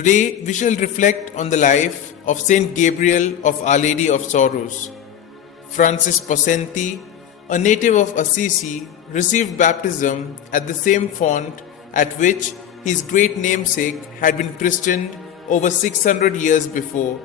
Today we shall reflect on the life of Saint Gabriel of Our Lady of Sorrows. Francis Possenti, a native of Assisi, received baptism at the same font at which his great namesake had been christened over 600 years before.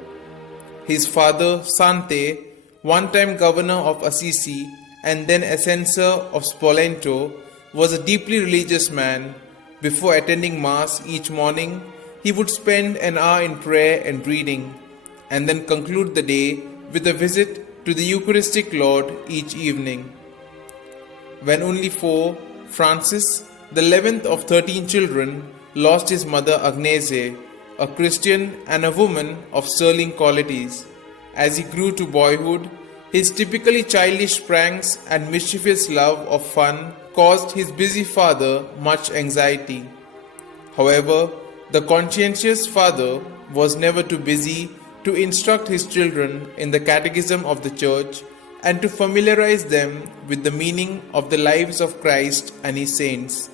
His father, Sante, one-time governor of Assisi and then a censor of Spoleto, was a deeply religious man. Before attending Mass each morning, he would spend an hour in prayer and reading, and then conclude the day with a visit to the Eucharistic Lord each evening. When only 4, Francis, the 11th of 13 children, lost his mother Agnese, a Christian and a woman of sterling qualities. As he grew to boyhood, his typically childish pranks and mischievous love of fun caused his busy father much anxiety. However, the conscientious father was never too busy to instruct his children in the catechism of the Church and to familiarize them with the meaning of the lives of Christ and his saints.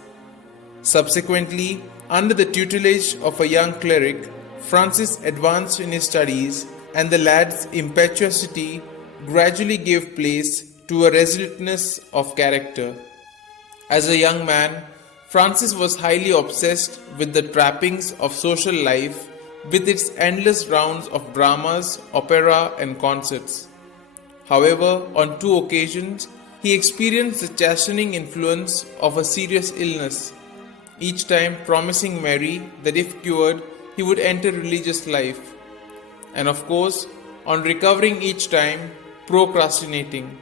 Subsequently, under the tutelage of a young cleric, Francis advanced in his studies, and the lad's impetuosity gradually gave place to a resoluteness of character. As a young man, Francis was highly obsessed with the trappings of social life, with its endless rounds of dramas, opera, and concerts. However, on 2 occasions, he experienced the chastening influence of a serious illness, each time promising Mary that if cured, he would enter religious life. And of course, on recovering each time, procrastinating.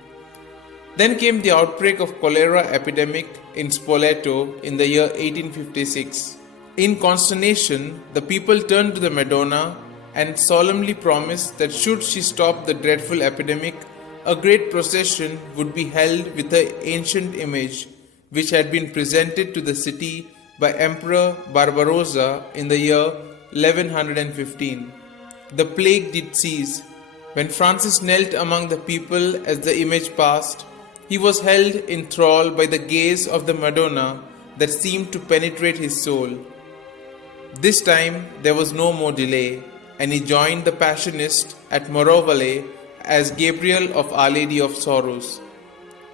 Then came the outbreak of cholera epidemic in Spoleto in the year 1856. In consternation, the people turned to the Madonna and solemnly promised that should she stop the dreadful epidemic, a great procession would be held with her ancient image, which had been presented to the city by Emperor Barbarossa in the year 1115. The plague did cease. When Francis knelt among the people as the image passed, he was held in thrall by the gaze of the Madonna that seemed to penetrate his soul. This time there was no more delay, and he joined the Passionists at Morovale as Gabriel of Our Lady of Sorrows.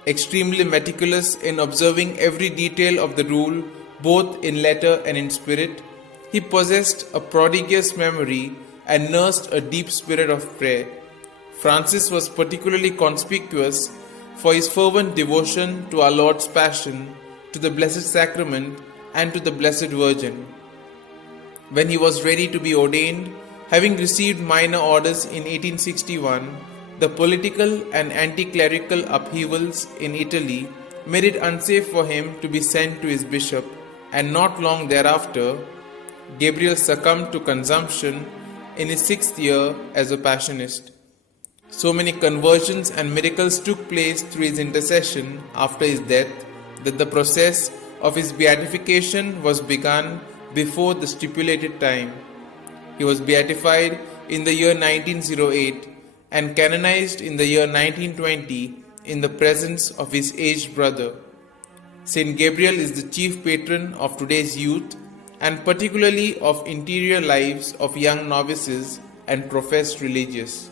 Extremely meticulous in observing every detail of the rule, both in letter and in spirit, he possessed a prodigious memory and nursed a deep spirit of prayer. Francis was particularly conspicuous for his fervent devotion to our Lord's Passion, to the Blessed Sacrament, and to the Blessed Virgin. When he was ready to be ordained, having received minor orders in 1861, the political and anti-clerical upheavals in Italy made it unsafe for him to be sent to his bishop, and not long thereafter, Gabriel succumbed to consumption in his 6th year as a Passionist. So many conversions and miracles took place through his intercession after his death that the process of his beatification was begun before the stipulated time. He was beatified in the year 1908 and canonized in the year 1920 in the presence of his aged brother. Saint Gabriel is the chief patron of today's youth and particularly of interior lives of young novices and professed religious.